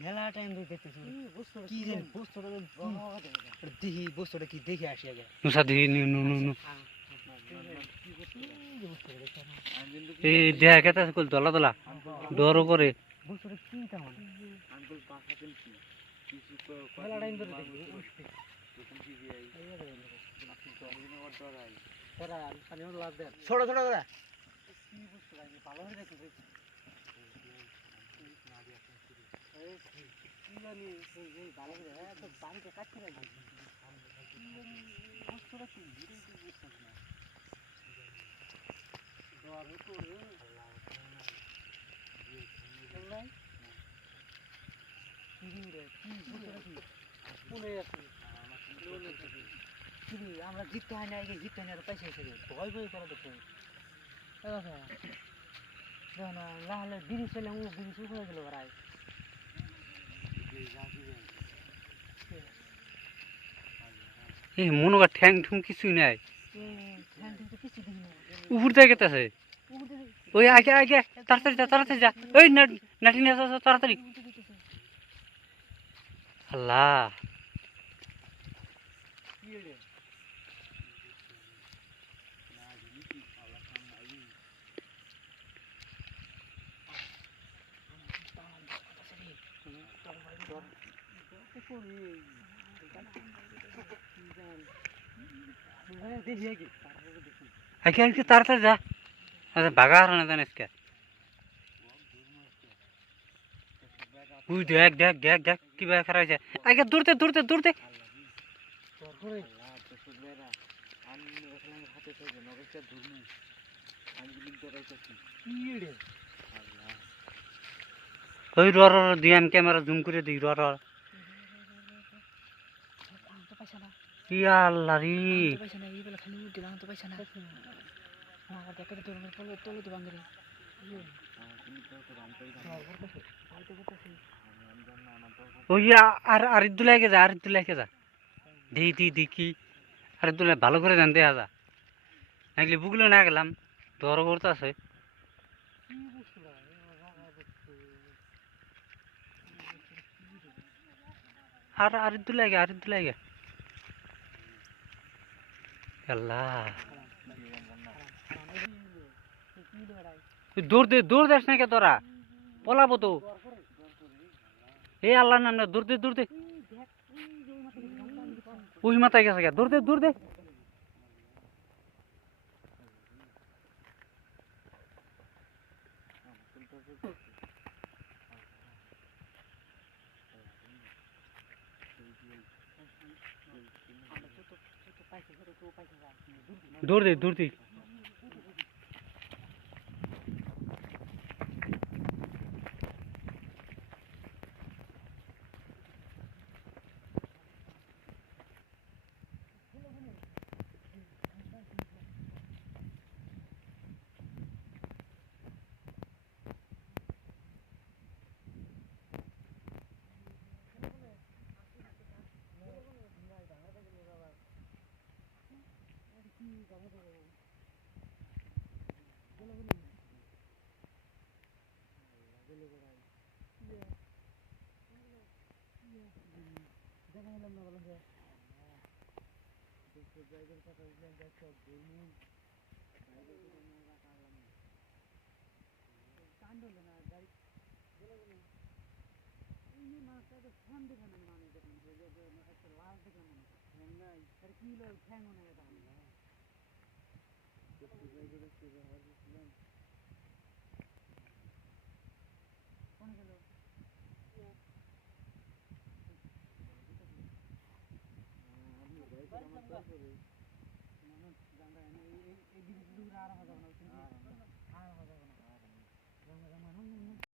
মেলা টাইম ধরে দেখতেছি কি জানি বস্তুটা দেখি বস্তুটা কি দেখে আসি আগে নুসা দিহি নু নু নু এই দেয়া কেতা কল দলা দলা ডর করে বস্তুটা কি তেমন আঙ্কেল পাখাতেন কি কিছু মেলা টাইম ধরে দেখি ছোট ছোট করে ভালো হয়ে দেখি ভালো করে বাড়িতে কাটতে লাগবে আমরা জিততে হয় না জিততে হয় না পয়সা হিসেবে ভয় ভয় করা দেখতে লাহলে বিড়ি চলে বিড়ি শুরু হয়ে গেল প্রায় এই মনোকা ঠ্যাং ঠুং কিছুই নাই উপর থেকে গেতেছে ওই আগে আগে তাড়াতাড়ি যা ওই নাটি নিয়ে তাড়াতাড়ি আল্লাহ আগে আগে তাড়াতাড়ি যা আচ্ছা বাগা হারানো জানিস কে দেখ দেখ দেখ দেখ কি ভাবে খারাপ হয়েছে আগে দূরতে দূরতে দূরতে ওই র দিয়ে আমি ক্যামেরা জুম করে দিই র আল্লাহ রে ওই আর একটু লাগে যা আর একটু লাগে যা দেখি আর একটু ভালো করে জানতে যা নাকি বুকলে না গেলাম দর করতে আছে আর একটু লাগে আল্লাহ দৌড় দেস নাকি তোরা পলাবো তো এই আল্লাহ নাম না দৌড় দে ওই মাথায় গেছে দৌড় দে দৌড় দে